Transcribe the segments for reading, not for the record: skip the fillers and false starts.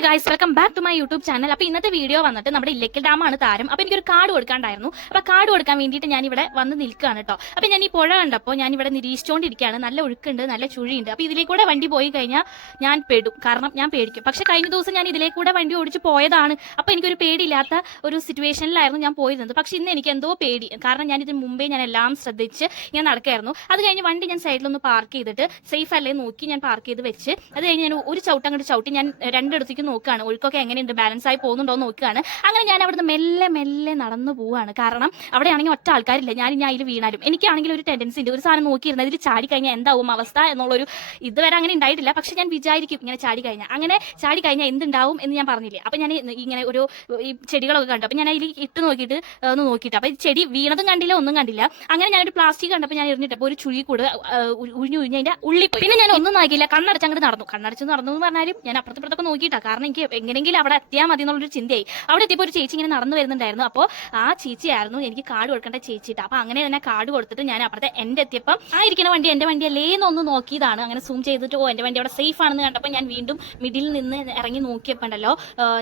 Hi guys, welcome back to my YouTube channel. അപ്പോൾ ഇന്നത്തെ video വന്നിട്ട് നമ്മുടെ ഇല്ലക്കൽ ഡാമാണ് താരം. അപ്പോൾ എനിക്കൊരു കാർഡ് കൊടുക്കാണ്ടായിരുന്നു. അപ്പോൾ കാർഡ് കൊടുക്കാൻ വേണ്ടിയിട്ട് ഞാൻ ഇവിടെ വന്ന് നിൽക്കുകയാണ് കേട്ടോ. അപ്പോൾ ഞാൻ ഈ പുഴ കണ്ടപ്പോൾ ഞാൻ ഇവിടെ നിരീക്ഷിച്ചുകൊണ്ടിരിക്കുകയാണ്. നല്ല ഒഴുക്കുണ്ട്, നല്ല ചുഴിയുണ്ട്. അപ്പോൾ ഇതിലേക്കൂടെ വണ്ടി പോയി കഴിഞ്ഞാൽ ഞാൻ പെടും, കാരണം ഞാൻ പേടിക്കും. പക്ഷേ കഴിഞ്ഞ ദിവസം ഞാൻ ഇതിലേക്കൂടെ വണ്ടി ഓടിച്ച് പോയതാണ്. അപ്പോൾ എനിക്കൊരു പേടിയില്ലാത്ത ഒരു സിറ്റുവേഷനിലായിരുന്നു ഞാൻ പോയിരുന്നത്. പക്ഷേ ഇന്ന് എനിക്ക് എന്തോ പേടി, കാരണം ഞാൻ ഇതിന് മുമ്പേ ഞാൻ എല്ലാം ശ്രദ്ധിച്ച് ഞാൻ നടക്കായിരുന്നു. അത് കഴിഞ്ഞ് വണ്ടി ഞാൻ സൈഡിലൊന്ന് പാർക്ക് ചെയ്തിട്ട് സേഫ് അല്ലേ നോക്കി ഞാൻ പാർക്ക് ചെയ്ത് വെച്ച്, അത് കഴിഞ്ഞ് ഞാൻ ഒരു ചവിട്ട് അങ്ങോട്ട് ചവിട്ടി ഞാൻ രണ്ടിടത്തേക്ക് നോക്കുകയാണ്. ഒഴുക്കൊക്കെ എങ്ങനെയുണ്ട്, ബാലൻസ് ആയി പോകുന്നുണ്ടോ എന്ന് നോക്കുകയാണ്. അങ്ങനെ ഞാൻ അവിടുന്ന് മെല്ലെ മെല്ലെ നടന്നു പോവുകയാണ്. കാരണം അവിടെയാണെങ്കിൽ ഒറ്റ ആൾക്കാരില്ല. ഞാൻ അതിൽ വീണാലും എനിക്കാണെങ്കിൽ ഒരു ടെൻഡൻസി ഉണ്ട്, ഒരു സാധനം നോക്കിയിരുന്നത് ഇതിൽ ചാടി കഴിഞ്ഞാൽ എന്താവും അവസ്ഥ എന്നുള്ളൊരു ഇതുവരെ അങ്ങനെ ഉണ്ടായിട്ടില്ല. പക്ഷെ ഞാൻ വിചാരിക്കും ഇങ്ങനെ ചാടി കഴിഞ്ഞാൽ എന്തുണ്ടാവും എന്ന് ഞാൻ പറഞ്ഞില്ലേ. അപ്പം ഞാൻ ഇങ്ങനെ ഒരു ഈ ചെടികളൊക്കെ കണ്ടു. അപ്പം ഞാൻ അതിൽ ഇട്ട് നോക്കിയിട്ട് അപ്പം ഈ ചെടി വീണതും കണ്ടില്ല, ഒന്നും കണ്ടില്ല. അങ്ങനെ ഞാനൊരു പ്ലാസ്റ്റിക് കണ്ടപ്പോൾ ഞാൻ എറിഞ്ഞിട്ടപ്പോൾ ഒരു ചുഴി കൂടെ ഉഴിഞ്ഞ് അതിൻ്റെ ഉള്ളിൽ പോയി. പിന്നെ ഞാൻ ഒന്നും നോക്കിയില്ല, കണ്ണടച്ച് അങ്ങോട്ട് കണ്ണടച്ച് നടന്നു എന്ന് പറഞ്ഞാലും ഞാൻ അപ്പുറത്തൊക്കെ നോക്കിയിട്ടാണ്. കാരണം എനിക്ക് എങ്ങനെയെങ്കിലും അവിടെ എത്തിയാൽ മതി എന്നുള്ളൊരു ചിന്തയായി. അവിടെ എത്തിയപ്പോൾ ഒരു ചേച്ചി ഇങ്ങനെ നടന്നു വരുന്നുണ്ടായിരുന്നു. അപ്പോൾ ആ ചേച്ചിയായിരുന്നു എനിക്ക് കാർഡ് കൊടുക്കേണ്ട ചേച്ചിട്ട്. അപ്പോൾ അങ്ങനെ തന്നെ കാർഡ് കൊടുത്തിട്ട് ഞാൻ അപ്പുറത്തെ എൻ്റെ എത്തിയപ്പം ഇരിക്കുന്ന വണ്ടി എൻ്റെ വണ്ടി അല്ലേന്നൊന്ന് നോക്കിയതാണ്. അങ്ങനെ സൂം ചെയ്തിട്ട് എൻ്റെ വണ്ടി അവിടെ സേഫ് ആണെന്ന് കണ്ടപ്പോൾ ഞാൻ വീണ്ടും മിഡിൽ നിന്ന് ഇറങ്ങി നോക്കിയപ്പോൾ ഉണ്ടല്ലോ,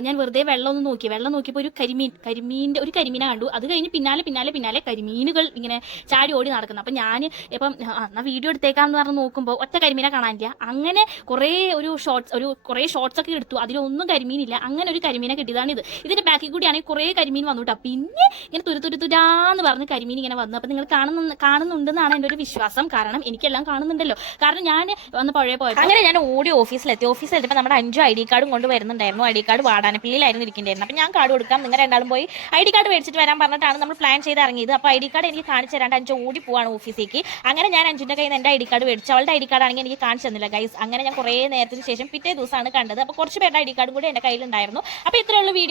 ഞാൻ വെറുതെ വെള്ളം നോക്കിയപ്പോൾ ഒരു കരിമീൻ്റെ ഒരു കരിമീനെ കണ്ടു. അത് കഴിഞ്ഞ് പിന്നാലെ കരിമീനുകൾ ഇങ്ങനെ ചാടി ഓടി നടക്കുന്നു. അപ്പം ഞാൻ ഇപ്പം എന്നാൽ വീഡിയോ എടുത്തേക്കാമെന്ന് പറഞ്ഞ് നോക്കുമ്പോൾ ഒറ്റ കരിമീനെ കാണാനില്ല. അങ്ങനെ കുറേ ഷോർട്സ് ഒക്കെ എടുത്തു, അതിലൊന്നും കരിമീനില്ല. അങ്ങനെ ഒരു കരിമീനെ കിട്ടിയതാണ് ഇത്. ഇതിന്റെ ബാക്കിൽ കൂടിയാണെങ്കിൽ കുറേ കരിമീൻ വന്നു കേട്ടോ. പിന്നെ ഇങ്ങനെ തുരാന്ന് പറഞ്ഞ് കരിമീൻ ഇങ്ങനെ വന്നു. അപ്പം നിങ്ങൾ കാണുന്നുണ്ടെന്നാണ് എൻ്റെ ഒരു വിശ്വാസം. കാരണം എനിക്കെല്ലാം കാണുന്നുണ്ടല്ലോ, കാരണം ഞാൻ വന്ന് പുഴയെ പോയത്. അങ്ങനെ ഞാൻ ഓടി ഓഫീസിലെത്തിയപ്പോൾ നമ്മുടെ 5 ID കാർഡും കൊണ്ട് വരുന്നുണ്ടായിരുന്നു. ID കാർഡ് വാടാനപ്പള്ളിയിലായിരുന്നു ഇരിക്കേണ്ടായിരുന്നു. അപ്പം ഞാൻ കാർഡ് കൊടുക്കാം, നിങ്ങൾ രണ്ടാളും പോയി ID കാർഡ് മേടിച്ചിട്ട് വരാൻ പറഞ്ഞിട്ടാണ് നമ്മൾ പ്ലാൻ ചെയ്ത് ഇറങ്ങിയത്. അപ്പോൾ ID കാർഡ് എനിക്ക് കാണിച്ചു തരാണ്ട് 5 ഓടി പോവാണ് ഓഫീസിലേക്ക്. അങ്ങനെ ഞാൻ 5ന്റെ കയ്യിൽ നിന്ന് എൻ്റെ ID കാർഡ് മേടിച്ചു. അവളുടെ ID കാർഡ് ആണെങ്കിൽ എനിക്ക് കാണിച്ചു തന്നില്ല ഗൈസ്. അങ്ങനെ ഞാൻ കുറേ നേരത്തിന് ശേഷം പിറ്റേ ദിവസമാണ് കണ്ടത്. അപ്പോൾ കുറച്ച് പേരുടെ ID കാർഡും കൂടി എൻ്റെ കയ്യിലുണ്ടായിരുന്നു. അപ്പോൾ ഇത്രയുള്ള വീഡിയോ.